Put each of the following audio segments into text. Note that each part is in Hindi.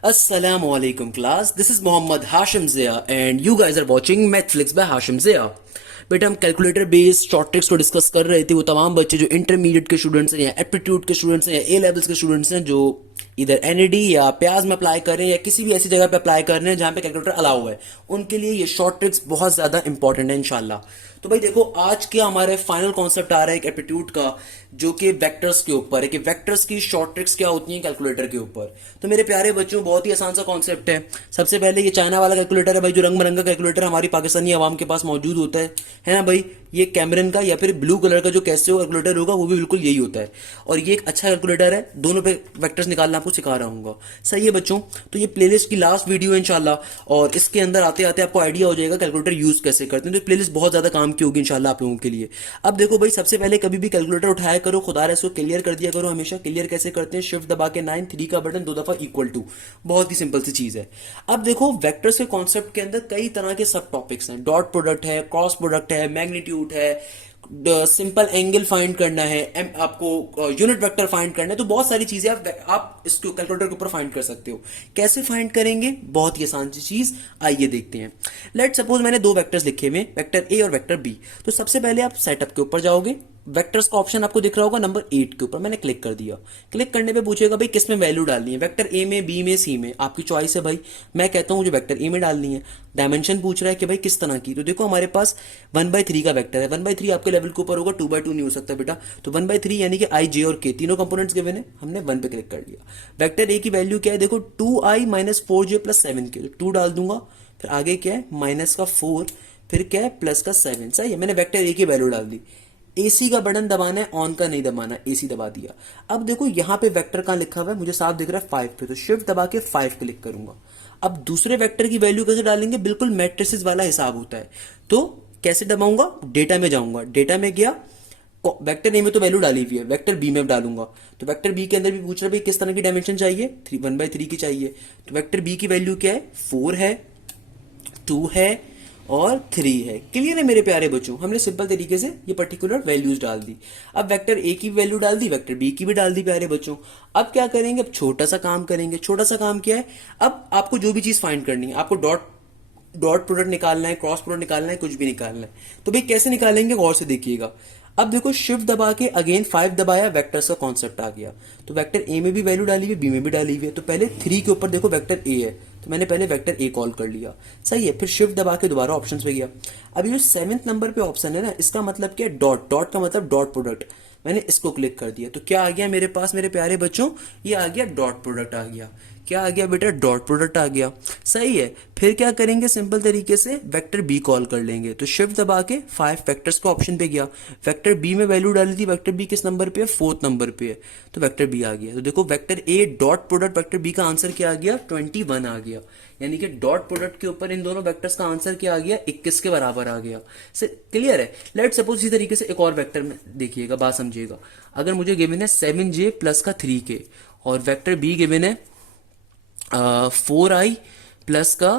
Assalamu alaikum class. This is Mohammad Hashim Zia and you guys are watching Mathflix by Hashim Zia. बेटा हम कैलकुलेटर बेस्ड शॉर्ट ट्रिक्स को डिस्कस कर रहे थे। वो तमाम बच्चे जो इंटरमीडिएट के स्टूडेंट्स हैं या एप्टीट्यूड के स्टूडेंट्स हैं या ए लेवल्स के स्टूडेंट्स हैं जो इधर एनईडी या प्याज में अप्लाई कर रहे हैं या किसी भी ऐसी जगह पे अप्लाई कर रहे हैं जहां पे कैलकुलेटर अलाउ है, उनके लिए ये शॉर्ट ट्रिक्स बहुत ज्यादा इंपॉर्टेंट है इंशाल्लाह। तो भाई देखो, आज के हमारे फाइनल कॉन्सेप्ट आ रहा है एक एप्टीट्यूड का जो कि वेक्टर्स के ऊपर है कि वेक्टर्स की शॉर्ट ट्रिक्स क्या होती हैं कैलकुलेटर के ऊपर। तो मेरे प्यारे बच्चों, बहुत ही आसान सा कॉन्सेप्ट है। सबसे पहले ये चाइना वाला कैलकुलेटर है भाई, जो रंग बिरंगा कैलकुलेटर हमारी पाकिस्तानी आवाम के पास मौजूद होता है ना भाई। ये कैमरन का या फिर ब्लू कलर का जो कैसियो कैलकुलेटर होगा वो भी बिल्कुल यही होता है, और ये एक अच्छा कैलकुलेटर है। दोनों पे वेक्टर्स निकालना आपको सिखा रहा हूँ। सही है बच्चों, तो ये प्लेलिस्ट की लास्ट वीडियो है इंशाल्लाह, और इसके अंदर आते आते आपको आइडिया हो जाएगा कैलकुलेटर यूज कैसे करते हैं। तो प्लेलिस्ट बहुत ज्यादा काम की होगी इंशाल्लाह आप लोगों के लिए। अब देखो भाई, सबसे पहले कभी भी कैलकुलेटर उठाया करो, खुदा इसको क्लियर कर दिया करो हमेशा। क्लियर कैसे करते हैं? शिफ्ट दबा के 9 3 का बटन 2 दफा इक्वल टू, बहुत ही सिंपल सी चीज है। अब देखो, वेक्टर्स के कॉन्सेप्ट के अंदर कई तरह के सब टॉपिक्स हैं। डॉट प्रोडक्ट है, क्रॉस प्रोडक्ट है, मैग्नीट्यूड है, सिंपल एंगल फाइंड करना है, आपको यूनिट वेक्टर फाइंड करना है। तो बहुत सारी चीजें आप इसको कैलकुलेटर के ऊपर फाइंड कर सकते हो। कैसे फाइंड करेंगे? बहुत ही आसान सी चीज, आइए देखते हैं। लेट सपोज मैंने दो वेक्टर्स लिखे हुए, वेक्टर ए और वेक्टर बी। तो सबसे पहले आप सेटअप के ऊपर जाओगे, वेक्टर्स का ऑप्शन आपको दिख रहा होगा नंबर 8 के ऊपर, मैंने क्लिक कर दिया। क्लिक करने पे पूछेगा भाई किस में वैल्यू डालनी है, वेक्टर ए में, बी में, सी में, आपकी चॉइस है भाई। मैं कहता हूं मुझे वेक्टर ए में डालनी है। डायमेंशन पूछ रहा है कि भाई किस तरह की, तो देखो हमारे पास 1/3 का वेक्टर है। 1/3 आपके लेवल के ऊपर होगा, 2/2 नहीं हो सकता बेटा। तो 1/3 यानी कि आई, जे और के तीनों कंपोनेंट्स गिवन है, हमने 1 पे क्लिक कर दिया। वेक्टर ए की वैल्यू क्या है? देखो 2i माइनस 4j प्लस 7 के, 2 डाल दूंगा, फिर आगे क्या है माइनस का 4, फिर क्या है प्लस का 7। सही है, मैंने वेक्टर ए की वैल्यू डाल दी। एसी का बटन दबाना है, ऑन का नहीं दबाना, एसी दबा दिया। अब देखो यहां पे वेक्टर कहां लिखा हुआ है, मुझे साफ दिख रहा है 5 पे, तो शिफ्ट दबा के 5 क्लिक करूंगा। अब दूसरे वेक्टर की वैल्यू कैसे डालेंगे? बिल्कुल मैट्रिसेस वाला हिसाब होता है। तो कैसे दबाऊंगा? डेटा में जाऊंगा, डेटा में गया, वेक्टर ए में तो वैल्यू डाली हुई है, वेक्टर बी में डालूंगा। तो वेक्टर बी के अंदर भी पूछ रहा है भाई किस तरह की डायमेंशन चाहिए, 1/3 की चाहिए। तो वेक्टर बी की वैल्यू क्या है? 4 है, 2 है और 3 है। क्लियर है मेरे प्यारे बच्चों? हमने सिंपल तरीके से ये पर्टिकुलर वैल्यूज डाल दी। अब वेक्टर ए की वैल्यू डाल दी, वेक्टर बी की भी डाल दी प्यारे बच्चों। अब क्या करेंगे? अब छोटा सा काम करेंगे। छोटा सा काम क्या है? अब आपको जो भी चीज फाइंड करनी है, आपको डॉट डॉट प्रोडक्ट निकालना है, क्रॉस प्रोडक्ट निकालना है, कुछ भी निकालना है, तो भाई कैसे निकालेंगे गौर से देखिएगा। अब देखो शिफ्ट दबा के अगेन 5 दबाया, वेक्टर्स का कॉन्सेप्ट आ गया। तो वेक्टर ए में भी वैल्यू डाली हुई है, बी में भी डाली हुई है। तो पहले 3 के ऊपर देखो वेक्टर ए है, तो मैंने पहले वेक्टर ए कॉल कर लिया। सही है, फिर शिफ्ट दबा के दोबारा ऑप्शंस पे गया। अब ये जो 7th नंबर पे ऑप्शन है ना, इसका मतलब क्या है? डॉट। डॉट का मतलब डॉट प्रोडक्ट। मैंने इसको क्लिक कर दिया, तो क्या आ गया मेरे पास मेरे प्यारे बच्चों? ये आ गया डॉट प्रोडक्ट आ गया। क्या आ गया बेटा? डॉट प्रोडक्ट आ गया। सही है, फिर क्या करेंगे? सिंपल तरीके से वेक्टर बी कॉल कर लेंगे। तो शिफ्ट दबा के 5 वेक्टर्स का ऑप्शन पे गया, वेक्टर बी में वैल्यू डाली थी, वेक्टर बी किस नंबर पे है? 4th नंबर पे है, तो वेक्टर बी आ गया। तो देखो vector A dot product vector B का आंसर क्या आ गया? 21 आ गया। यानी कि डॉट प्रोडक्ट के ऊपर इन दोनों वेक्टर्स का आंसर क्या आ गया? 21 के बराबर आ गया। क्लियर है? लेट सपोज इसी तरीके से एक और वेक्टर में देखिएगा, बात समझिएगा। अगर मुझे गिवन है 7j प्लस का 3k और वेक्टर बी गिवन है 4i प्लस का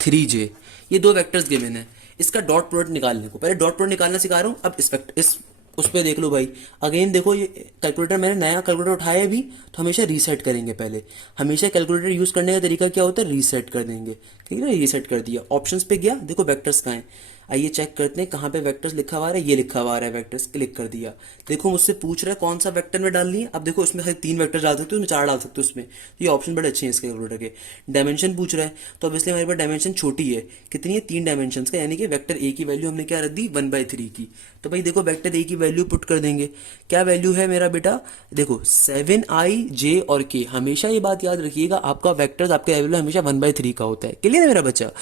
3j, ये दो वेक्टर्स गिवन है। इसका डॉट प्रोडक्ट निकालने को, पहले डॉट प्रोडक्ट निकालना सिखा रहा हूं। अब इस उस पर देख लो भाई, अगेन देखो ये कैलकुलेटर, मैंने नया कैलकुलेटर उठाया भी, तो हमेशा रीसेट करेंगे। पहले हमेशा कैलकुलेटर यूज करने का तरीका क्या होता है? रीसेट कर देंगे। ठीक है ना, रीसेट कर दिया, ऑप्शंस पे गया, देखो वेक्टर्स कहाँ हैं। आइए चेक करते हैं कहाँ पे वेक्टर्स लिखा हुआ है, ये लिखा हुआ है वेक्टर्स, क्लिक कर दिया। देखो मुझसे पूछ रहा है कौन सा वेक्टर में डालनी है। अब देखो उसमें खाली 3 वेक्टर डाल सकते हो, उसमें 4 डाल सकते हो उसमें। तो ये ऑप्शन बड़े अच्छे हैं इसके कैलकुलेटर के। डायमेंशन पूछ रहा है तो ऑब्वियसली हमारे पास डायमेंशन छोटी है, कितनी है 3 डायमेंशन का, यानी कि वेक्टर ए की वैल्यू हमने क्या रख दी 1/3 की। तो भाई देखो वेक्टर ए की वैल्यू पुट कर देंगे, क्या वैल्यू है मेरा बेटा, देखो 7i j और k। हमेशा ये बात याद रखिएगा, आपका वेक्टर्स आपके वैल्यू हमेशा 1/3 का होता है, क्लियर है मेरा बच्चा।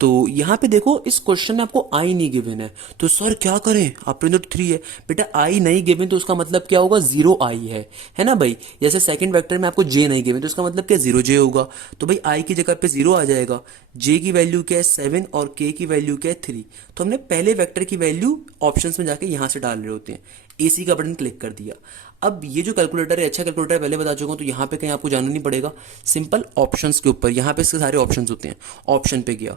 तो यहाँ पे देखो इस क्वेश्चन में आपको आई नहीं गिवन है, तो सर क्या करें, आपने तो 3 है बेटा, आई नहीं गिवन तो उसका मतलब क्या होगा 0 आई है ना भाई। जैसे सेकंड वेक्टर में आपको जे नहीं गिवन तो उसका मतलब क्या 0 जे होगा, तो भाई आई की जगह पे 0 आ जाएगा। जे की वैल्यू क्या है 7 और के की वैल्यू क्या है 3। तो हमने पहले वेक्टर की वैल्यू ऑप्शंस में जाके यहाँ से डाल रहे होते हैं। एसी का बटन क्लिक कर दिया। अब ये जो कैलकुलेटर है अच्छा कैलकुलेटर है, पहले बता चुका हूँ, तो यहाँ पे कहीं आपको जाना नहीं पड़ेगा, सिंपल ऑप्शंस के ऊपर यहाँ पे इसके सारे ऑप्शंस होते हैं, ऑप्शन पे गया,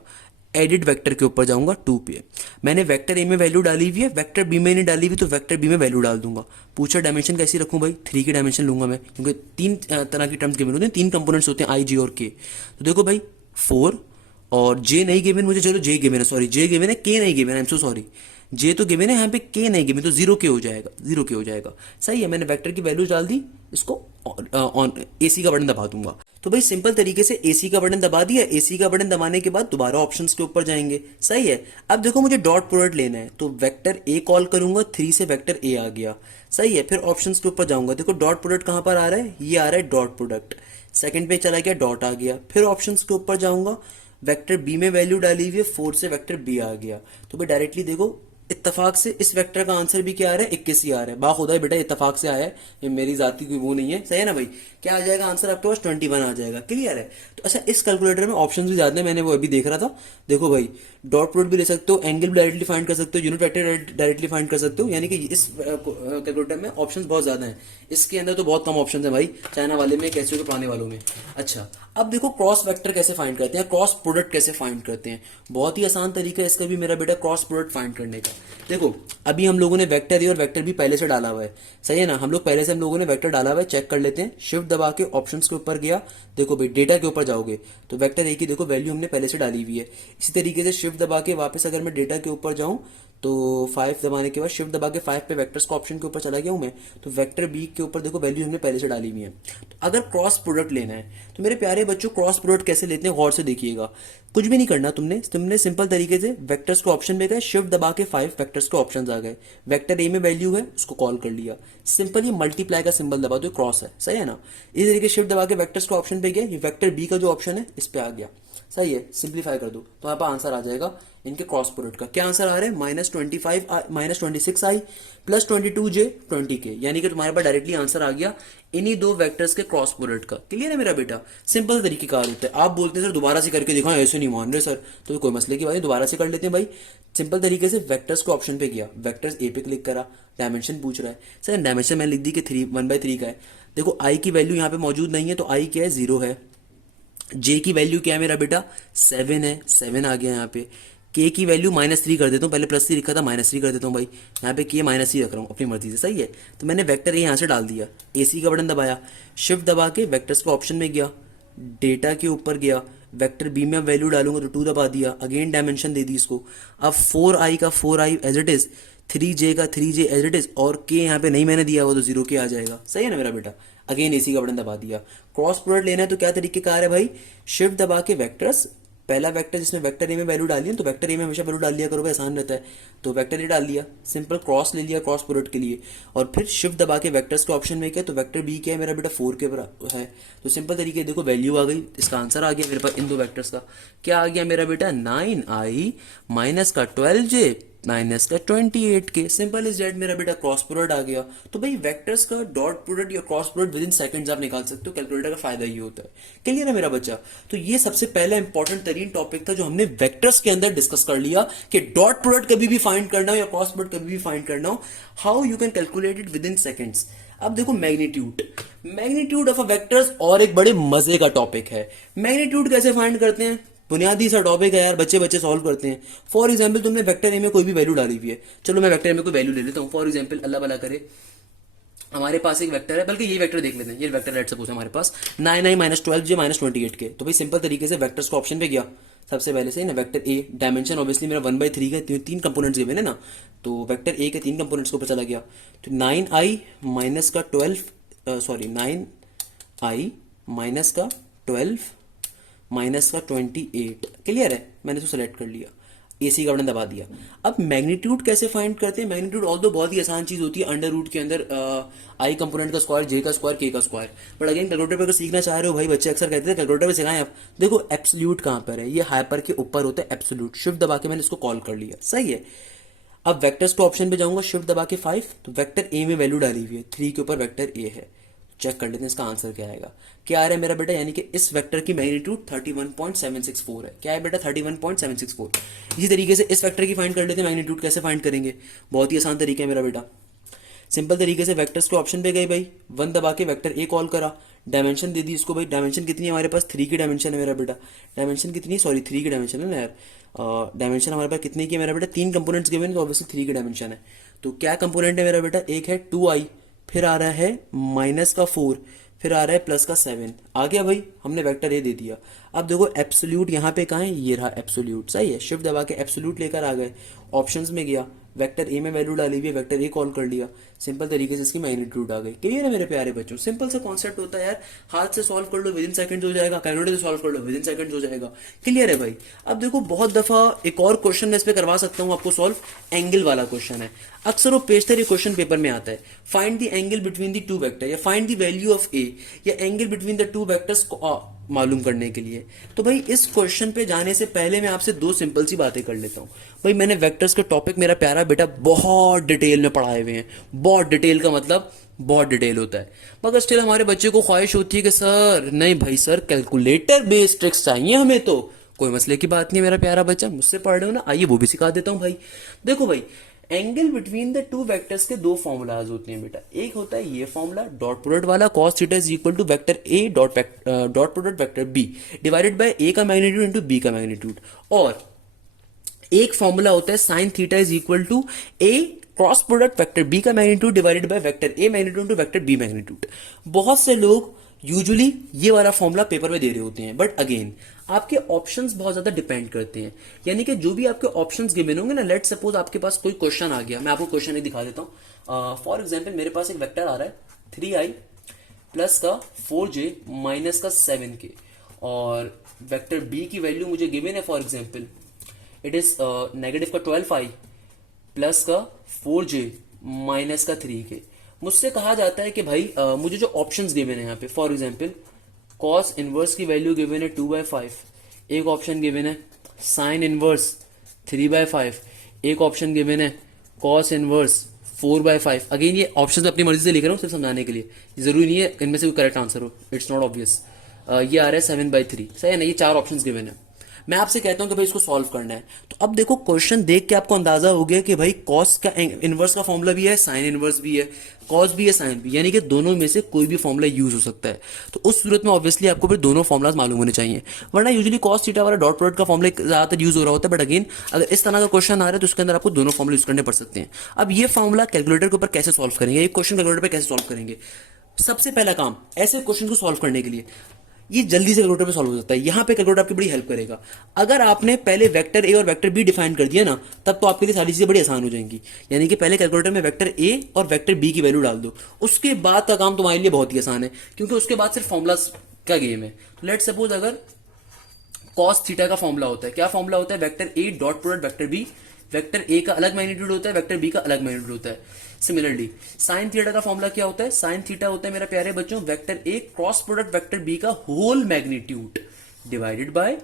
एडिट वेक्टर के ऊपर जाऊंगा 2 पे। मैंने वेक्टर ए में वैल्यू डाली हुई है, वेक्टर बी में नहीं डाली हुई, तो वेक्टर बी में वैल्यू डाल दूंगा। पूछा डायमेंशन कैसी रखूं भाई, 3 की डायमेंशन लूंगा मैं, क्योंकि 3 तरह की टर्म्स गिवन होते हैं, 3 कंपोनेंट्स होते हैं आई जी और के। तो देखो भाई 4 और जे नहीं गिवन मुझे, चलो जे गिवन है, सॉरी जे गिवन है, के नहीं गिवन है, आई एम सो सॉरी। जे तो गिवन है, यहाँ पे के नहीं गिवन, तो 0 के हो जाएगा, 0 के हो जाएगा। सही है, मैंने वेक्टर की वैल्यू डाल दी, इसको ऑन एसी का बटन दबा दूंगा। तो भाई सिंपल तरीके से एसी का बटन दबा दिया, एसी का बटन दबाने के बाद दोबारा ऑप्शंस के ऊपर जाएंगे। सही है, अब देखो मुझे डॉट प्रोडक्ट लेना है, तो वेक्टर ए कॉल करूंगा, 3 से वेक्टर ए आ गया। सही है, फिर ऑप्शंस के ऊपर जाऊंगा, देखो डॉट प्रोडक्ट कहां पर आ रहा है, ये आ रहा है डॉट प्रोडक्ट। सेकंड पे चला गया, डॉट आ गया, फिर ऑप्शंस के ऊपर जाऊंगा, वेक्टर बी में वैल्यू डाली हुई है, 4 से वेक्टर बी आ गया। तो भाई डायरेक्टली देखो इत्तेफाक से इस वेक्टर का आंसर भी क्या आ रहा है 21 ही आ रहा है, बाखुदा है बेटा इत्तेफाक से आया है, ये मेरी जाती कोई वो नहीं है। सही है ना भाई, क्या आ जाएगा आंसर आपके पास 21 आ जाएगा, क्लियर है। तो अच्छा इस कैलकुलेटर में ऑप्शंस भी ज्यादा है, मैंने वो अभी देख रहा था। देखो भाई डॉट प्रोडक्ट भी ले सकते हो, एंगल भी डायरेक्टली फाइंड कर सकते हो, यूनिट वेक्टर डायरेक्टली फाइंड कर सकते हो, यानी कि इस कैलकुलेटर में ऑप्शंस बहुत ज्यादा हैं। इसके अंदर तो बहुत कम ऑप्शन है भाई, चाइना वाले में कैसे पुराने वालों में। अच्छा अब देखो क्रॉस वेक्टर कैसे फाइंड करते हैं, क्रॉस प्रोडक्ट कैसे फाइंड करते हैं, बहुत ही आसान तरीका है इसका भी मेरा बेटा क्रॉस प्रोडक्ट फाइंड करने का। देखो अभी हम लोगों ने वेक्टर ए और वेक्टर बी पहले से डाला हुआ है, सही है ना, हम लोग पहले से हम लोगों ने वेक्टर डाला हुआ है, चेक कर लेते हैं। शिफ्ट दबा के ऑप्शंस के ऊपर गया, देखो भाई डेटा के ऊपर जाओगे तो वेक्टर ए की देखो वैल्यू हमने पहले से डाली हुई है। इसी तरीके से शिफ्ट दबा के वापस अगर मैं डेटा के ऊपर जाऊं तो 5 दबाने के बाद शिफ्ट दबा के 5 पे वेक्टर्स का ऑप्शन के ऊपर चला गया हूं मैं, तो वेक्टर बी के ऊपर देखो वैल्यू हमने पहले से डाली हुई है। तो अगर क्रॉस प्रोडक्ट लेना है तो मेरे प्यारे बच्चों क्रॉस प्रोडक्ट कैसे लेते हैं गौर से देखिएगा। कुछ भी नहीं करना, तुमने सिंपल तरीके से वेक्टर्स को ऑप्शन में गए, शिफ्ट दबा के 5 वेक्टर्स के ऑप्शन आ गए, वेक्टर ए में वैल्यू है उसको कॉल कर लिया, सिंपल ये मल्टीप्लाई का सिंबल दबा दो, क्रॉस है, सही है ना। इस तरीके शिफ्ट दबा के वेक्टर्स के ऑप्शन पे गया, ये वेक्टर बी का जो ऑप्शन है इस पे आ गया, सही है। सिंप्लीफाई कर दो तो यहाँ पर आंसर आ जाएगा इनके क्रॉस प्रोडक्ट का। क्या आंसर आ रहा है -26i प्लस 22j 20k, यानी कि तुम्हारे पास डायरेक्टली आंसर आ गया इन्हीं दो वेक्टर्स के क्रॉस प्रोडक्ट का। क्लियर है मेरा बेटा, सिंपल तरीके कार होता है। आप बोलते हैं सर दोबारा से करके दिखाओ, ऐसे नहीं मान रहे सर, तो कोई मसले की बात नहीं, दोबारा से कर लेते हैं भाई। सिंपल तरीके से वेक्टर्स के ऑप्शन पे गया, वेक्टर्स ए पे क्लिक करा, डायमेंशन पूछ रहा है, सर डायमेंशन मैंने लिख दी कि 1/3 का है। देखो आई की वैल्यू यहाँ पे मौजूद नहीं है, तो आई क्या है 0 है। जे की वैल्यू क्या है मेरा बेटा 7 है, 7 आ गया यहाँ पे। के की वैल्यू -3 कर देता हूँ, पहले +3 लिखा था -3 कर देता हूँ भाई, यहाँ पे के -3 रख रहा हूँ अपनी मर्जी से, सही है। तो मैंने वेक्टर ए यहाँ से डाल दिया, एसी का बटन दबाया, शिफ्ट दबा के वेक्टर्स के ऑप्शन में गया, डेटा के ऊपर गया, वेक्टर बी में वैल्यू डालूंगा तो 2 दबा दिया, अगेन डायमेंशन दे दी इसको। अब 4i का 4i as it is, 3j का 3j एज इट इज, और के यहाँ पे नहीं मैंने दिया हुआ तो 0 के आ जाएगा, सही है ना मेरा बेटा। अगेन एसी का बटन दबा दिया। क्रॉस प्रोडक्ट लेना है तो क्या तरीके कार है भाई, शिफ्ट दबा के वेक्टर्स, पहला वेक्टर जिसमें वेक्टर ए में वैल्यू डाली है तो वेक्टर ए में हमेशा वैल्यू डाल लिया करोगे, आसान रहता है। तो वेक्टर ए डाल लिया, सिंपल क्रॉस ले लिया क्रॉस प्रोडक्ट के लिए, और फिर शिफ्ट दबा के वेक्टर्स के ऑप्शन में क्या, तो वेक्टर बी क्या है मेरा बेटा 4 के बराबर है। तो सिंपल तरीके देखो वैल्यू आ गई, इसका आंसर आ गया मेरे पास इन दो वेक्टर्स का। क्या आ गया मेरा बेटा 9i माइनस का 12j माइनस का 28k, सिंपल इज डेट मेरा बेटा क्रॉस प्रोडक्ट आ गया। तो भाई वेक्टर्स का डॉट प्रोडक्ट या cross product with in seconds आप निकाल सकते हो, कैलकुलेटर का फायदा ये होता है। क्लियर है मेरा बच्चा। तो ये सबसे पहला इंपॉर्टेंट तरीन टॉपिक था जो हमने वेक्टर्स के अंदर डिस्कस कर लिया कि डॉट प्रोडक्ट कभी भी फाइंड करना हो या क्रॉस प्रोडक्ट कभी भी फाइंड करना हो, how you can calculate it with in seconds. अब देखो मैग्नीट्यूड ऑफ अ वेक्टर्स और एक बड़े मजे का टॉपिक है। मैग्नीट्यूड कैसे फाइंड करते हैं, बुनियादी सा टॉपिक है यार, बच्चे बच्चे सॉल्व करते हैं। फॉर एग्जाम्पल तुमने वेक्टर ए में कोई भी वैल्यू डाली हुई है, चलो मैं वेक्टर ए में कोई वैल्यू ले लेता हूँ, फॉर एग्जाम्पल अल्लाह भला करे हमारे पास एक वेक्टर है, बल्कि ये वेक्टर देख लेते हैं, ये वेक्टर लेट सपोज हमारे पास 9 i -12 j -28 के। तो भाई सिंपल तरीके से वेक्टर्स को ऑप्शन पे गया सबसे पहले से ना, वेक्टर ए डायमेंशन ऑब्वियसली मेरा 1/3 का, तीन कंपोनेंट्स गिवन है ना, तो वेक्टर ए के तीन कंपोनेंट्स को पता चला गया। तो 9i - 12 -28 क्लियर है, मैंने इसको सेलेक्ट कर लिया, एसी का बटन दबा दिया। अब मैग्नीट्यूड कैसे फाइंड करते हैं? मैग्नीट्यूड ऑल दो बहुत ही आसान चीज होती है, अंडर रूट के अंदर आई कंपोनेंट का स्क्वायर, जे का स्क्वायर, के का स्क्वायर। बट अगेन कैलकुलेटर पे अगर सीखना चाह रहे हो भाई, बच्चे अक्सर कहते हैं कैलकुलेटर पे सिखाएं आप, देखो एब्सोल्यूट कहाँ पर है, ये हाइपर के ऊपर होता है एब्सोल्यूट, शिफ्ट दबा के मैंने इसको कॉल कर लिया, सही है। अब वेक्टर्स को ऑप्शन पे जाऊंगा, शिफ्ट दबा के 5, तो वेक्टर ए में वैल्यू डाली हुई है 3 के ऊपर वेक्टर ए है। चेक कर लेते हैं इसका आंसर क्या आएगा। क्या आ रहा है मेरा बेटा, यानी कि इस वेक्टर की मैग्नीट्यूड 31.764 है। क्या है बेटा, 31.764। इसी तरीके से इस वेक्टर की फाइंड कर लेते हैं मैग्नीट्यूड। कैसे फाइंड करेंगे, बहुत ही आसान तरीका है मेरा बेटा। सिंपल तरीके से वेक्टर्स के ऑप्शन पे गए भाई, 1 दबा के वेक्टर ए कॉल करा, डायमेंशन दे दी इसको भाई। डायमेंशन कितनी है हमारे पास, 3 की डायमेंशन है मेरा बेटा। डायमेंशन कितनी है, सॉरी 3 की डायमेंशन है ना यार। डायमेंशन हमारे पास कितने की है मेरा बेटा, 3 कंपोनेंट्स गिवन है, तो ऑब्वियसली 3 की डायमेंशन है। तो क्या कंपोनेंट है मेरा बेटा, एक है 2i, फिर आ रहा है -4, फिर आ रहा है +7। आ गया भाई, हमने वेक्टर ए दे दिया। अब देखो एब्सोल्यूट यहाँ पे कहाँ है, ये रहा एब्सोल्यूट, सही है। शिफ्ट दबा के एब्सोल्यूट लेकर आ गए, ऑप्शंस में गया, वेक्टर ए में वैल्यू डाली हुई है, वेक्टर ए कॉल कर लिया, सिंपल तरीके से इसकी मैग्नीट्यूड आ गई। क्लियर है मेरे प्यारे बच्चों, सिंपल सा कॉन्सेप्ट होता है यार, हाथ से सॉल्व कर लो विद इन सेकंड्स हो जाएगा, कैलकुलेटर से सॉल्व कर लो विद इन सेकंड्स हो जाएगा। क्लियर है भाई। अब देखो बहुत दफा एक और क्वेश्चन मैं इस पे करवा सकता हूँ आपको सॉल्व, एंगल वाला क्वेश्चन है, अक्सर वो पेशतर क्वेश्चन पेपर में आता है, find the angle between the two vector, या फाइंड द वैल्यू ऑफ ए, या angle between the two vectors को मालूम करने के लिए। तो भाई इस क्वेश्चन पे जाने से पहले मैं आपसे दो सिंपल सी बातें कर लेता हूँ। भाई मैंने वेक्टर्स के टॉपिक मेरा प्यारा बेटा बहुत डिटेल में पढ़ाए हुए हैं, बहुत डिटेल का मतलब बहुत डिटेल होता है, मगर स्टिल हमारे बच्चे को ख्वाहिश होती है कि सर नहीं भाई सर कैलकुलेटर बेस्ड ट्रिक्स चाहिए हमें। तो कोई मसले की बात नहीं मेरा प्यारा बच्चा, मुझसे पढ़ रहे हो ना, आइए वो भी सिखा देता हूँ भाई। देखो भाई angle between the two vectors के दो फॉर्मूलाज होते हैं बेटा। एक होता है ये फॉर्मूला डॉट प्रोडक्ट वाला, cos theta is equal to vector A dot product vector B divided by A का मैग्नीट्यूड इनटू बी का मैग्नीट्यूड। और एक फॉर्मूला होता है sine theta is equal to A cross product vector B का magnitude divided by vector A magnitude to vector B magnitude. बहुत से लोग यूजुअली ये वाला फॉर्मूला पेपर में दे रहे होते हैं, बट अगेन आपके ऑप्शंस बहुत ज्यादा डिपेंड करते हैं। यानी कि जो भी आपके ऑप्शंस गिवन होंगे ना, लेट सपोज आपके पास कोई क्वेश्चन आ गया, मैं आपको क्वेश्चन ही दिखा देता हूँ। फॉर एग्जाम्पल मेरे पास एक वेक्टर आ रहा है 3i प्लस का 4j माइनस का 7k, और वेक्टर बी की वैल्यू मुझे गिवन है, for example it is negative का 12i प्लस का 4j माइनस का 3k। मुझसे कहा जाता है कि भाई मुझे जो ऑप्शंस गिवन है यहाँ पे, फॉर एग्जाम्पल कॉस इनवर्स की वैल्यू गिवन है 2/5, एक ऑप्शन गिवन है साइन इनवर्स 3/5, एक ऑप्शन गिवन है कॉस इनवर्स 4/5। अगेन ये ऑप्शन अपनी मर्जी से लिख रहा हूँ सिर्फ समझाने के लिए, जरूरी नहीं है इनमें से कोई करेक्ट आंसर हो, इट्स नॉट ऑब्वियस। ये आ रहा है 7/3, सही है ना, ये चार ऑप्शंस गिवन है। मैं आपसे कहता हूं कि भाई इसको सॉल्व करना है, तो अब देखो क्वेश्चन देख के आपको अंदाजा हो गया कि भाई कॉस का इनवर्स का फॉर्मूला भी है, साइन इनवर्स भी है, कॉस भी है, साइन भी, यानी कि दोनों में से कोई भी फॉर्मूला यूज हो सकता है। तो उस सूरत में ऑब्वियसली आपको फिर दोनों फॉर्मुलाज मालूम होने चाहिए, वरना यूजुअली कॉस थीटा वाला डॉट प्रोडक्ट का फॉर्मूला ज्यादातर यूज हो रहा होता है। बट अगेन अगर इस तरह का क्वेश्चन आ रहा है तो उसके अंदर आपको दोनों फॉर्मूला यूज करने पड़ सकते हैं। अब ये फॉर्मूला कैलकुलेटर के ऊपर कैसे सॉल्व करेंगे, ये क्वेश्चन कैलकुलेटर पर कैसे सॉल्व करेंगे? सबसे पहला काम ऐसे क्वेश्चन को सॉल्व करने के लिए, ये जल्दी से कैलकुलेटर पे सॉल्व हो सकता है, यहां पे कैलकुलेटर आपकी बड़ी हेल्प करेगा। अगर आपने पहले वेक्टर ए और वेक्टर बी डिफाइन कर दिया ना, तब तो आपके लिए सारी चीजें बड़ी आसान हो जाएंगी। यानी कि पहले कैलकुलेटर में वेक्टर ए और वेक्टर बी की वैल्यू डाल दो, उसके बाद का काम तुम्हारे लिए बहुत ही आसान है, क्योंकि उसके बाद सिर्फ फॉर्मुला का गेम है। तो लेट सपोज अगर कॉस थीटा का फॉर्मुला होता है, क्या फॉर्मुला होता है, vector A dot product vector B, vector A का अलग मैग्नीट्यूड होता है, वेक्टर बी का अलग मैग्नीट्यूड होता है। सिमिलरली साइन थीटा का फॉर्मुला क्या होता है, साइन थीटा होता है मेरे प्यारे बच्चों vector A cross product vector B का whole magnitude divided by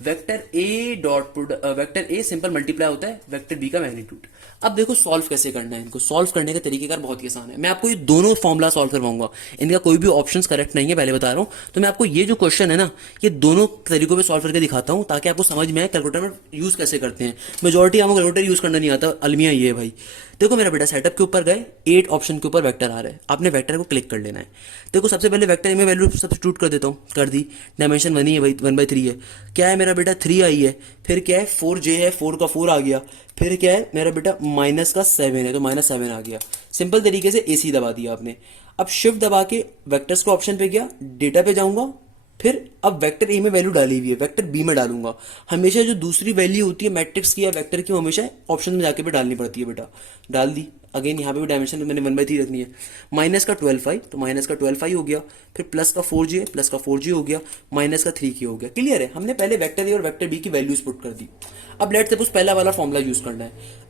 vector A dot vector A simple multiply होता है वेक्टर बी का मैग्नीट्यूड। अब देखो सॉल्व कैसे करना है, इनको सॉल्व करने का तरीकेकार बहुत ही आसान है। मैं आपको ये दोनों फॉर्मुला सॉल्व करवाऊंगा, इनका कोई भी ऑप्शन करेक्ट नहीं है, पहले बता रहा हूं। तो मैं आपको ये जो क्वेश्चन है ना, ये दोनों तरीकों पे सॉल्व करके दिखाता हूं, ताकि आपको समझ में आए कैलकुलेटर में यूज कैसे करते हैं। मेजोरिटी आपको कैलकुलेटर यूज करना नहीं आता, अलमिया ये है भाई। देखो मेरा बेटा सेटअप के ऊपर गए, 8 ऑप्शन के ऊपर वेक्टर आ रहा है, आपने वेक्टर को क्लिक कर लेना है। देखो सबसे पहले वेक्टर ए में वैल्यू सब्स्टिट्यूट कर देता हूँ, कर दी। डायमेंशन 1 ही है भाई, 1/3 है। क्या है मेरा बेटा, 3 आई है। फिर क्या है, 4j है, 4 का 4 आ गया। फिर क्या है मेरा बेटा, माइनस का 7 है तो -7 आ गया। सिंपल तरीके से AC दबा दिया आपने। अब शिफ्ट दबा के वेक्टर्स के ऑप्शन पे गया, डेटा पे जाऊंगा। फिर अब वेक्टर ए में वैल्यू डाली हुई है, वेक्टर बी में डालूंगा। हमेशा जो दूसरी वैल्यू होती है मैट्रिक्स की या वेक्टर की, वो हमेशा ऑप्शन में जाके भी डालनी पड़ती है बेटा। डाल दी। अगेन यहाँ पे भी डायमेंशन मैंने 1/3 रखनी है। माइनस का 12 तो माइनस का 12 हो गया। फिर प्लस का 4j है, प्लस का 4j हो गया। माइनस का 3k हो गया। क्लियर है, हमने पहले वेक्टर ए और वेक्टर बी की वैल्यूज पुट कर दी। अब लेट्स सपोज पहला वाला फॉर्मूला यूज करना है।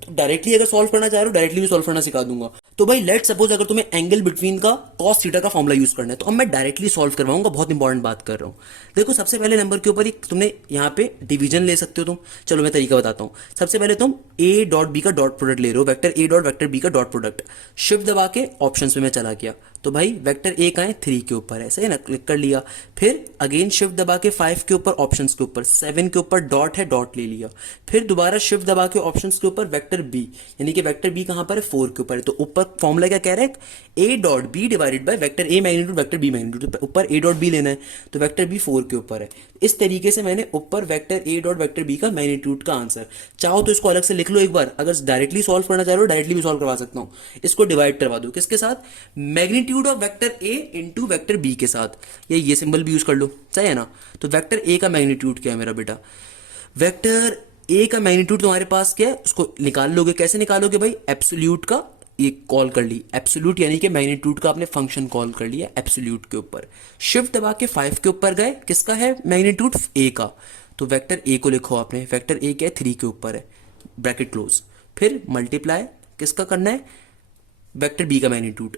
तो डायरेक्टली अगर सॉल्व करना चाह रहे हो, डायरेक्टली भी सॉल्व करना सिखा दूंगा। तो भाई लेट सपोज अगर तुम्हें एंगल बिटवीन का कॉस थीटा का फॉर्मूला यूज करना है, तो अब मैं डायरेक्टली सॉल्व करवाऊंगा। बहुत इंपॉर्टेंट बात कर रहा हूं। देखो सबसे पहले नंबर के ऊपर एक तुमने यहाँ पे डिवीजन ले सकते हो तुम। चलो मैं तरीका बताता हूँ। सबसे पहले तुम ए डॉट बी का डॉट प्रोडक्ट ले रहे हो, vector A dot vector B का डॉट प्रोडक्ट। शिफ्ट दबा के ऑप्शन में मैं चला गया, तो भाई वेक्टर ए का है 3 के ऊपर है, सही ना, क्लिक कर लिया। फिर अगेन शिफ्ट दबा के 5 के ऊपर ऑप्शंस के ऊपर, 7 के ऊपर डॉट है, डॉट ले लिया। फिर दोबारा शिफ्ट दबा के ऑप्शंस के ऊपर वेक्टर बी, यानी कि वेक्टर बी कहां पर है, 4 के ऊपर है। तो ऊपर फॉर्मूला क्या कह रहा है, A dot B divided by vector A magnitude vector B magnitude. तो ऊपर ए डॉट बी लेना है, तो वेक्टर बी 4 के ऊपर है। इस तरीके से मैंने ऊपर vector A dot vector B का मैग्नीट्यूड का आंसर। चाहो तो इसको अलग से लिख लो एक बार, अगर डायरेक्टली सॉल्व करना चाह रहे हो डायरेक्टली भी सॉल्व करवा सकता हूं। इसको डिवाइड करवा दो किसके साथ, magnitude of vector A into vector B के साथ, या ये सिंबल भी यूज कर लो, सही है ना। तो वेक्टर ए का मैग्नीट्यूड क्या है मेरा बेटा, वेक्टर ए का मैग्नीट्यूड तुम्हारे पास क्या है, उसको निकाल लोगे। कैसे निकालोगे भाई, एब्सोल्यूट का ये कॉल कर ली, एब्सोल्यूट यानी कि मैग्नीट्यूड का आपने फंक्शन कॉल कर लिया एब्सोल्यूट के ऊपर। शिफ्ट दबा के 5 के ऊपर गए, किसका है मैग्नीट्यूड, ए का। तो वेक्टर ए को लिखो आपने, वेक्टर ए क्या है 3 के ऊपर है, ब्रैकेट क्लोज। फिर मल्टीप्लाई किसका करना है, वेक्टर बी का मैग्नीट्यूड।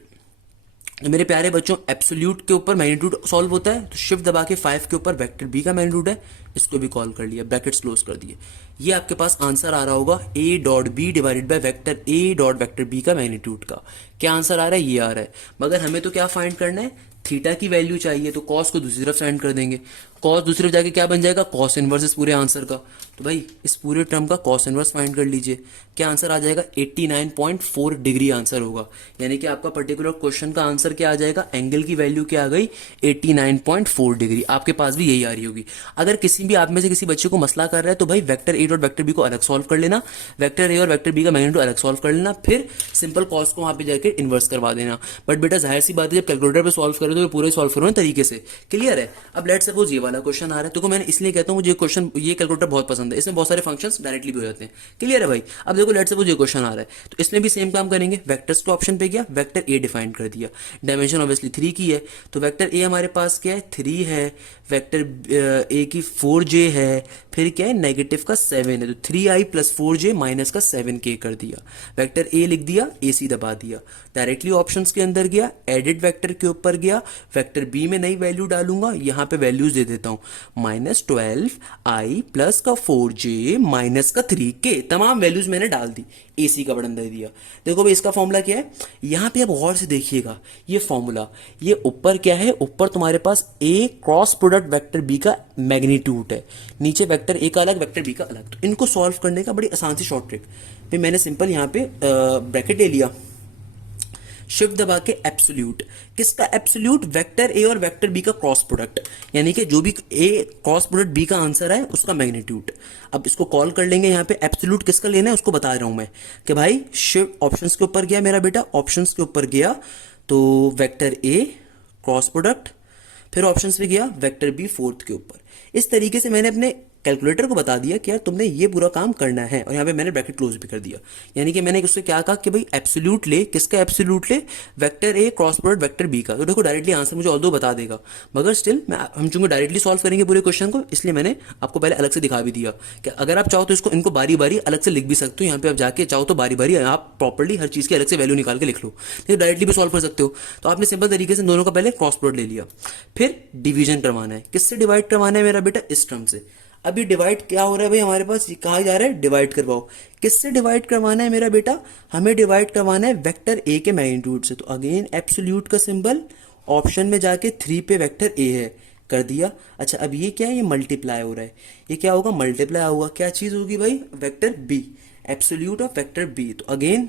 तो मेरे प्यारे बच्चों एब्सोल्यूट के ऊपर मैग्नीट्यूड सॉल्व होता है, तो शिफ्ट दबा के 5 के ऊपर वेक्टर बी का मैग्नीट्यूड है, इसको भी कॉल कर लिया, ब्रैकेट्स क्लोज कर दिए। ये आपके पास आंसर आ रहा होगा A dot B divided by vector A dot vector B का मैग्नीट्यूड का। क्या आंसर आ रहा है, ये आ रहा है। मगर हमें तो क्या फाइंड करना है, थीटा की वैल्यू चाहिए, तो कॉस को दूसरी तरफ फाइंड कर देंगे। कॉस दूसरी तरफ जाके क्या बन जाएगा, कॉस इनवर्स इस पूरे आंसर का। तो भाई इस पूरे टर्म का कॉस इनवर्स फाइंड कर लीजिए। क्या आंसर आ जाएगा, 89.4 डिग्री आंसर होगा। यानी कि आपका पर्टिकुलर क्वेश्चन का आंसर क्या आ जाएगा, एंगल की वैल्यू क्या आ गई, 89.4 डिग्री। आपके पास भी यही आ रही होगी। अगर किसी भी आप में से किसी बच्चे को मसला कर रहा है, तो भाई vector A dot vector B को अलग सॉल्व कर लेना, वेक्टर ए और वेक्टर बी का मैग्नीट्यूड अलग सॉल्व कर लेना, फिर सिंपल कॉस को वहां पे जाकर इन्वर्स करवा देना। बट बेटा जाहिर सी बात है, जब कैलकुलेटर पे सॉल्व करो तो पूरे सॉल्व करो ना तरीके से। क्लियर है। अब लेट सपोज ये वाला क्वेश्चन आ रहा है, तो मैंने इसलिए कहता हूँ मुझे क्वेश्चन, ये कैलकुलेटर बहुत पसंद है, इसमें बहुत सारे फंक्शंस डायरेक्टली भी हो जाते हैं। क्लियर है भाई। अब देखो लेट सपोज ये क्वेश्चन आ रहा है, तो इसमें भी सेम काम करेंगे। वेक्टर्स के ऑप्शन पे गया, वेक्टर ए डिफाइन कर दिया, डायमेंशन ऑब्वियसली 3 की है, तो वेक्टर ए हमारे पास क्या है, 3 है। वेक्टर ए की 4j है, फिर क्या है नेगेटिव का 7 है, तो 3i प्लस 4j माइनस का 7k कर दिया। वेक्टर ए लिख दिया, AC दबा दिया। डायरेक्टली ऑप्शंस के अंदर गया, एडिट वेक्टर के ऊपर गया, वेक्टर बी में नई वैल्यू डालूंगा, यहां पे वैल्यूज दे देता हूं, -12i प्लस का 4j माइनस का 3k, तमाम वैल्यूज मैंने डाल दी, AC का बटन दे दिया। देखो भाई इसका फॉर्मूला क्या है, यहां पे आप गौर से देखिएगा ये फॉर्मूला, ये ऊपर क्या है, ऊपर तुम्हारे पास A cross product vector B का मैग्नीट्यूड है, नीचे वेक्टर ए का अलग वेक्टर बी का अलग। तो इनको सॉल्व करने का बड़ी आसान सी शॉर्ट ट्रिक, फिर मैंने सिंपल यहाँ पे ब्रैकेट ले लिया, शिफ्ट दबा के एब्सोल्यूट, किसका एब्सोल्यूट, वेक्टर ए और वेक्टर बी का क्रॉस प्रोडक्ट, यानी कि जो भी ए क्रॉस प्रोडक्ट बी का आंसर है उसका मैग्नीट्यूड। अब इसको कॉल कर लेंगे, यहाँ पे एब्सोल्यूट किसका लेना है उसको बता रहा हूं मैं, कि भाई शिफ्ट ऑप्शंस के ऊपर गया मेरा बेटा, ऑप्शंस के ऊपर गया तो वेक्टर ए क्रॉस प्रोडक्ट, फिर ऑप्शंस पे गया वेक्टर बी फोर्थ के ऊपर। इस तरीके से मैंने अपने कैलकुलेटर को बता दिया कि यार तुमने ये पूरा काम करना है, और यहाँ पे मैंने ब्रैकेट क्लोज भी कर दिया। यानी कि मैंने उससे क्या कहा कि भाई एब्सोल्यूट ले, किसका एब्सोल्यूट ले, vector A cross product vector B का। तो देखो डायरेक्टली आंसर मुझे ऑल्दो बता देगा, मगर स्टिल हम चूंकि डायरेक्टली सॉल्व करेंगे पूरे क्वेश्चन को, इसलिए मैंने आपको पहले अलग से दिखा भी दिया कि अगर आप चाहो तो इसको इनको बारी बारी अलग से लिख भी सकते हो। यहाँ पे आप जाके चाहो तो बारी बारी आप प्रॉपर्ली हर चीज़ की अलग से वैल्यू निकाल के लिख लो, नहीं डायरेक्टली भी सॉल्व कर सकते हो। तो आपने सिंपल तरीके से दोनों का पहले क्रॉस प्रोडक्ट ले लिया, फिर डिवीजन करवाना है, किससे डिवाइड करवाना है मेरा बेटा, इस टर्म से। अभी डिवाइड क्या हो रहा है भाई हमारे पास, कहा जा रहा है डिवाइड करवाओ, किससे डिवाइड करवाना है मेरा बेटा, हमें डिवाइड करवाना है वेक्टर ए के मैग्नीट्यूड से। तो अगेन एब्सोल्यूट का सिंबल, ऑप्शन में जाके 3 पे वेक्टर ए है, कर दिया। अच्छा अब ये क्या है, ये मल्टीप्लाई हो रहा है, ये क्या होगा, मल्टीप्लाई होगा, क्या चीज होगी भाई, vector B. Absolute of vector B. तो अगेन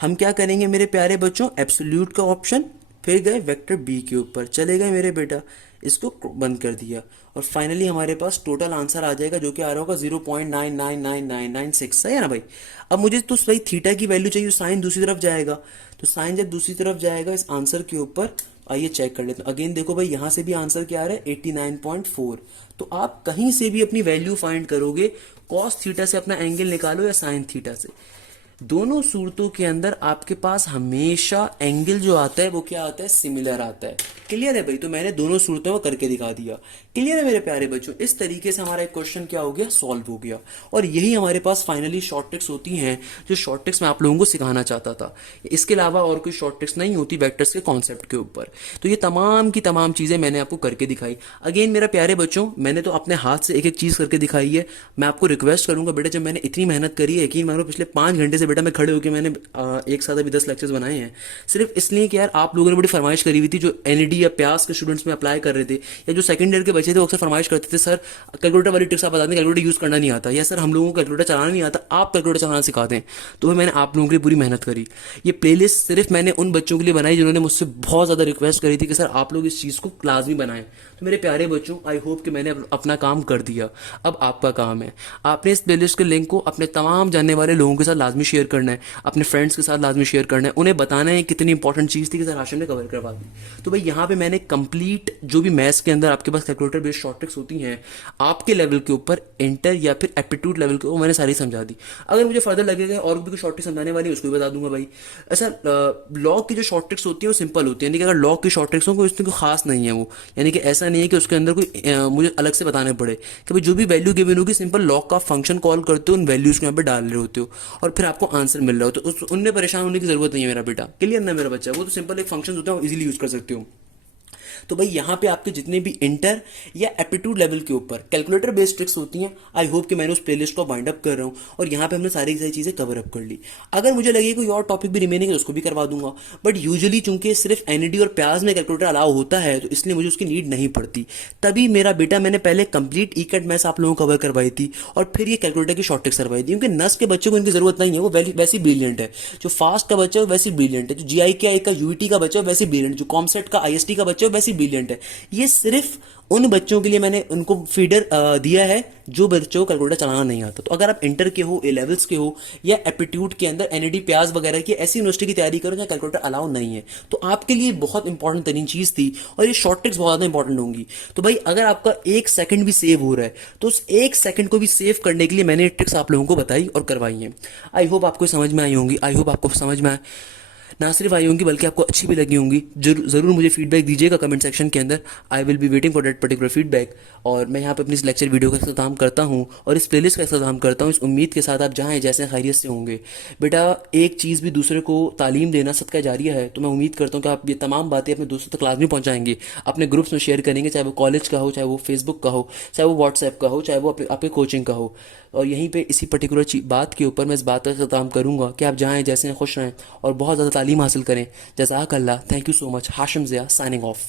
हम क्या करेंगे मेरे प्यारे बच्चों, एब्सोल्यूट का ऑप्शन, फिर गए वेक्टर बी के ऊपर, चले गए मेरे बेटा, इसको बंद कर दिया, और फाइनली हमारे पास टोटल आंसर आ जाएगा जो कि आ रहा होगा 0.999996, सही है ना भाई। अब मुझे तो सही थीटा की वैल्यू चाहिए, साइन दूसरी तरफ जाएगा, तो साइन जब दूसरी तरफ जाएगा इस आंसर के ऊपर, आइए चेक कर लेते हैं। अगेन देखो भाई यहाँ से भी आंसर क्या आ रहा है 89.4। तो आप कहीं से भी अपनी वैल्यू फाइंड करोगे, कॉस थीटा से अपना एंगल निकालो या साइन थीटा से, दोनों सूरतों के अंदर आपके पास हमेशा एंगल जो आता है वो क्या आता है, सिमिलर आता है। क्लियर है भाई। तो मैंने दोनों सूरतों में करके दिखा दिया। क्लियर है मेरे प्यारे बच्चों। इस तरीके से हमारा एक क्वेश्चन क्या हो गया, सॉल्व हो गया। और यही हमारे पास फाइनली शॉर्ट ट्रिक्स होती हैं, जो शॉर्ट ट्रिक्स मैं आप लोगों को सिखाना चाहता था। इसके अलावा और कोई शॉर्ट ट्रिक्स नहीं होती वेक्टर्स के कॉन्सेप्ट के ऊपर। तो ये तमाम की तमाम चीज़ें मैंने आपको करके दिखाई। अगेन मेरा प्यारे बच्चों, मैंने तो अपने हाथ से एक एक चीज़ करके दिखाई है। मैं आपको रिक्वेस्ट करूंगा बेटा, जब मैंने इतनी मेहनत करी है, यकीन मानो पिछले 5 घंटे से बेटा मैं खड़े होकर मैंने एक साथ अभी 10 लेक्चर्स बनाए हैं, सिर्फ इसलिए कि यार आप लोगों ने बड़ी फरमाइश करी हुई थी, जो एनईडी या प्यास के स्टूडेंट्स में अप्लाई कर रहे थे, या जो सेकंड ईयर के बच्चे थे वो अक्सर फरमाइश करते थे, सर कैलकुलेटर वाली ट्रिक्स आप बता दें, कैलकुलेटर यूज़ करना नहीं आता, या सर हम लोगों को कैलकुलेटर चलाना नहीं आता, आप कैलकुलेटर चलाना सिखा दें। तो भाई मैंने आप लोगों के लिए पूरी मेहनत करी। ये प्लेलिस्ट सिर्फ मैंने उन बच्चों के लिए बनाई जिन्होंने मुझसे बहुत ज़्यादा रिक्वेस्ट करी थी कि सर आप लोग इस चीज़ को लाजमी बनाएं। तो मेरे प्यारे बच्चों, आई होप कि मैंने अपना काम कर दिया। अब आपका काम है, आपने इस प्लेलिस्ट के लिंक को अपने तमाम जानने वाले लोगों के साथ लाजमी शेयर करना है, अपने फ्रेंड्स के साथ लाजमी शेयर करना है, उन्हें बताना है कितनी इंपॉर्टेंट चीज़ थी कि सर हाशिम ने कवर करवा दी। तो भाई यहाँ पे मैंने कंप्लीट जो भी मैथ्स के अंदर आपके पास कैलकुलेटर बेस्ड शॉर्ट ट्रिक्स होती हैं, आपके लेवल के ऊपर इंटर या फिर एप्टीट्यूड लेवल के ऊपर मैंने सारी समझा दी। अगर मुझे फर्दर लगेगा और भी कोई शॉर्ट ट्रिक्स समझाने वाली है उसको भी बता दूंगा भाई। ऐसा लॉग की जो शॉर्ट ट्रिक्स होती है वो सिंपल होती है, यानी कि अगर लॉग की शॉर्ट ट्रिक्स हो कोई उसमें कोई खास नहीं है वो, यानी कि ऐसा नहीं है कि उसके अंदर कोई मुझे अलग से बताने पड़े कि भाई जो भी वैल्यू गिवन होगी सिंपल लॉग का फंक्शन कॉल करते हो, उन वैल्यूज को यहाँ पे डाल रहे होते हो और फिर आपको आंसर मिल रहा हो, तो उनमें परेशान होने की जरूरत नहीं है मेरा बेटा। क्लियर ना मेरा बच्चा, वो तो सिंपल एक फंक्शन होता है, वो इजीली यूज कर सकते हो। तो भाई यहाँ पे आपके जितने भी इंटर या एप्टीट्यूड लेवल के ऊपर कैलकुलेटर बेस्ड ट्रिक्स होती हैं, आई होप कि मैंने उस प्लेलिस्ट को बाइंड अप कर रहा हूँ और यहाँ पे हमने सारी की सारी चीज़ें कवर अप कर ली। अगर मुझे लगे कोई और टॉपिक भी रिमेनिंग है तो उसको भी करवा दूंगा, बट यूजुअली चूंकि सिर्फ एनईडी और प्याज में कैलकुलेटर अलाउ होता है तो इसलिए मुझे उसकी नीड नहीं पड़ती। तभी मेरा बेटा मैंने पहले कंप्लीट ईकट मैथ्स आप लोगों को कवर करवाई थी और फिर ये कैलकुलेटर की शॉर्ट ट्रिक्स करवाई थी, क्योंकि नस के बच्चों को इनकी जरूरत नहीं है, वो वैसे ब्रिलियंट है। जो फास्ट का बच्चा है वैसे ब्रिलियंट है, जो जीआई का यूईटी का बच्चा है वैसे ब्रिलियंट, जो कॉमसेट का आईएसटी का बच्चा है वैसे ब्रिलियंट है। ये सिर्फ उन बच्चों के लिए मैंने उनको फीडर दिया है जो बच्चों को कैलकुलेटर चलाना नहीं आता। तो अगर आप इंटर के हो, ए लेवल्स के हो या एप्टीट्यूड के अंदर एनईडी प्याज वगैरह की ऐसी यूनिवर्सिटी की तैयारी करो जहाँ कैलकुलेटर अलाउ नहीं है, तो आपके लिए बहुत इंपॉर्टेंट तरीन चीज थी और ये शॉर्ट ट्रिक्स बहुत ज्यादा इंपॉर्टेंट होंगी। तो भाई अगर आपका 1 सेकंड भी सेव हो रहा है तो उस 1 सेकंड को भी सेव करने के लिए मैंने ट्रिक्स आप लोगों को बताई और करवाई हैं। आई होप आपको समझ में आई होंगी, आई होप आपको समझ में आए, ना सिर्फ आई होंगी बल्कि आपको अच्छी भी लगी होंगी। ज़रूर मुझे फीडबैक दीजिएगा कमेंट सेक्शन के अंदर। I will be waiting for that particular feedback. और मैं यहाँ पे अपनी इस लेक्चर वीडियो का इख्तिताम करता हूँ और इस प्लेलिस्ट का इख्तिताम करता हूँ इस उम्मीद के साथ आप जहाँ हैं जैसे खैरियत से होंगे। बेटा एक चीज़ भी दूसरे को तालीम देना सदका जारिया है, तो मैं उम्मीद करता हूँ कि आप ये तमाम बातें अपने दोस्तों तक लाजमी पहुँचाएंगे, अपने ग्रुप्स में शेयर करेंगे, चाहे वो कॉलेज का हो, चाहे वो फेसबुक का हो, चाहे वो व्हाट्सएप का हो, चाहे वो आपके कोचिंग का हो। और यहीं पे इसी पर्टिकुलर बात के ऊपर मैं इस बात का इख्तिताम करूँगा कि आप जहाँ हैं जैसे खुश रहें और बहुत ज़्यादा तालीम हासिल करें। जज़ाकल्लाह, thank you so much. Hashim Zia signing of.